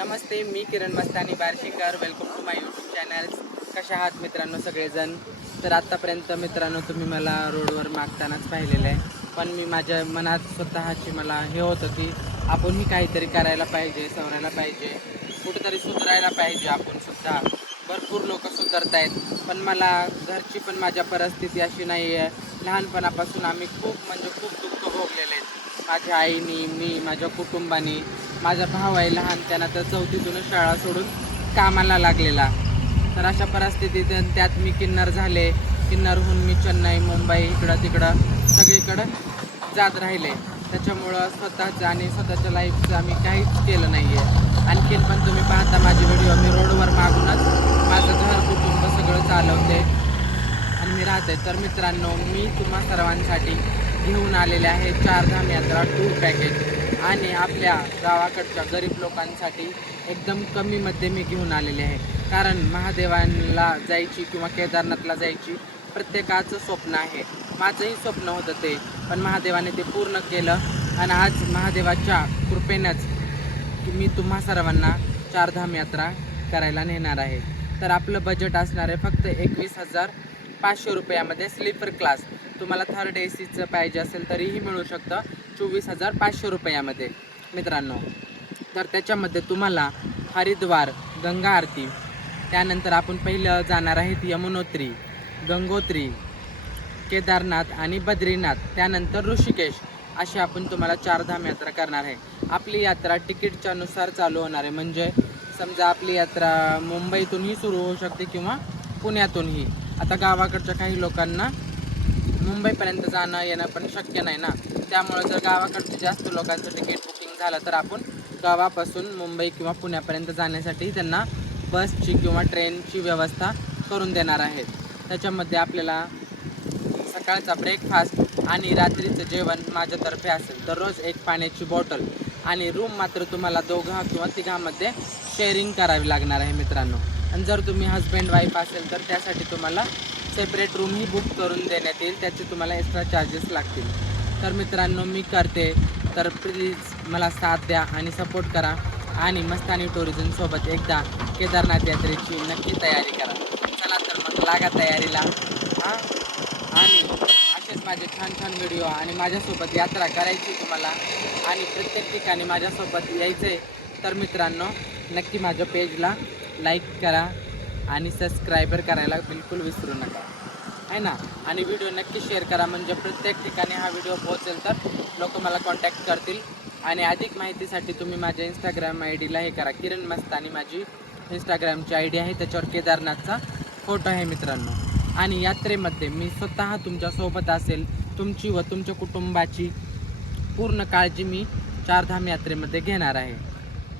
Namaste me Kiran Mastani Barshikar. Welcome to my YouTube channels कशा आहात मित्रांनो सगळेजण? तर आत्तापर्यंत मित्रांनो तुम्ही मला रोडवर मागतानाच पाहिलेलं आहे पण मी माझ्या मनात स्वतःची मला हे होतं की आपणही काहीतरी करायला पाहिजे सवरायला पाहिजे. कुठेतरी सुधारायला पाहिजे आपण सुद्धा. भरपूर लोक सुधारत आहेत पण मला घरची पण माझ्या परिस्थिती अशी नाही आहे लहानपणापासून आम्ही खूप म्हणजे खूप दुःख भोगलेले आहेत. माझ्या आईनी मी माझ्या कुटुंबानी माझा भाव आहे लहान त्यांना तर चौथीतूनच शाळा सोडून कामाला लागलेला. तर अशा परिस्थितीत त्यात मी किन्नर झाले. किन्नरहून मी चेन्नई मुंबई इकडं तिकडं सगळीकडं जात राहिले. त्याच्यामुळं स्वतःचं आणि स्वतःच्या लाईफचं आम्ही काहीच केलं नाही आहे आणखीन पण तुम्ही पाहता माझे व्हिडिओ मी रोडवर मागूनच माझं घर कुटुंब सगळं चालवते. आणि मी राहते. तर मित्रांनो मी तुम्हा सर्वांसाठी घेऊन आलेले आहे चारधाम यात्रा टूर पॅकेज आणि आपल्या गावाकडच्या गरीब लोकांसाठी एकदम कमीमध्ये मी घेऊन आलेले आहे. कारण महादेवांना जायची किंवा केदारनाथला जायची प्रत्येकाचं स्वप्न आहे. माझंही स्वप्न होतं ते पण महादेवाने ते पूर्ण केलं. आणि आज महादेवाच्या कृपेनंच मी तुम्हा सर्वांना चारधाम यात्रा करायला नेणार आहे. तर आपलं बजेट असणार आहे फक्त एकवीस हजार पाचशे रुपयामध्ये स्लीपर क्लास. तुम्हाला थर्ड ए सीचं पाहिजे असेल तरीही मिळू शकतं. चोवीस हजार पाचशे रुपयामध्ये. मित्रांनो तर त्याच्यामध्ये तुम्हाला हरिद्वार गंगा आरती त्यानंतर आपण पहिलं जाणार आहेत यमुनोत्री गंगोत्री केदारनाथ आणि बद्रीनाथ त्यानंतर ऋषिकेश. अशी आपण तुम्हाला चारधाम यात्रा करणार आहे. आपली यात्रा तिकीटच्या नुसार चालू होणार आहे. म्हणजे समजा आपली यात्रा मुंबईतूनही सुरू होऊ शकते किंवा पुण्यातूनही. आता गावाकडच्या काही लोकांना मुंबईपर्यंत जाणं येणं पण शक्य नाही ना. त्यामुळे जर गावाकडचे जास्त लोकांचं तिकीट बुकिंग झालं तर आपण गावापासून मुंबई किंवा पुण्यापर्यंत जाण्यासाठी त्यांना बसची किंवा ट्रेनची व्यवस्था करून देणार आहेत. त्याच्यामध्ये आपल्याला सकाळचा ब्रेकफास्ट आणि रात्रीचं जेवण माझ्यातर्फे असेल दररोज एक पाण्याची बॉटल आणि रूम मात्र तुम्हाला दोघा किंवा तिघामध्ये शेअरिंग करावी लागणार आहे मित्रांनो. आणि जर तुम्ही हस्बंड वाईफ असेल तर त्यासाठी तुम्हाला सेपरेट रूमही बुक करून देण्यात येईल. त्याचे तुम्हाला एक्स्ट्रा चार्जेस लागतील. तर मित्रांनो मी करते. तर प्लीज मला साथ द्या आणि सपोर्ट करा. आणि मस्तानी टुरिझमसोबत एकदा केदारनाथ यात्रेची नक्की तयारी करा. चला तर मग लागा तयारीला. हां? आणि असेच माझे छान छान व्हिडिओ आणि माझ्यासोबत यात्रा करायची तुम्हाला. आणि प्रत्येक ठिकाणी माझ्यासोबत यायचे तर मित्रांनो नक्की माझ्या पेजला लाईक करा आणि सबस्क्रायबर करायला बिलकुल विसरू नका. आहे ना? आणि व्हिडिओ नक्की शेअर करा म्हणजे प्रत्येक ठिकाणी हा व्हिडिओ पोहोचेल तर लोक मला कॉन्टॅक्ट करतील. आणि अधिक माहितीसाठी तुम्ही माझ्या इंस्टाग्राम आय डीला हे करा. किरण मस्तानी माझी इंस्टाग्रामची आय डी आहे. त्याच्यावर केदारनाथचा फोटो आहे मित्रांनो. आणि यात्रेमध्ये मी स्वतः तुमच्यासोबत असेल. तुमची व तुमच्या कुटुंबाची पूर्ण काळजी मी चारधाम यात्रेमध्ये घेणार आहे.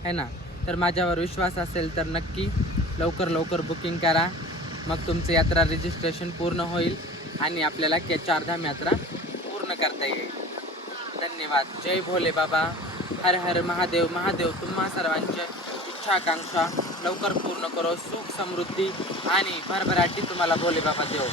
है ना? तर माझ्यावर विश्वास असेल तर नक्की लवकर लवकर बुकिंग करा. मग तुमचं यात्रा रजिस्ट्रेशन पूर्ण होईल आणि आपल्याला के चारधाम यात्रा पूर्ण करता येईल. धन्यवाद. जय भोले बाबा. हर हर महादेव. महादेव तुम्हा सर्वांच्या इच्छा आकांक्षा लवकर पूर्ण करो. सुख समृद्धी आणि भरभराटी तुम्हाला भोले बाबा देव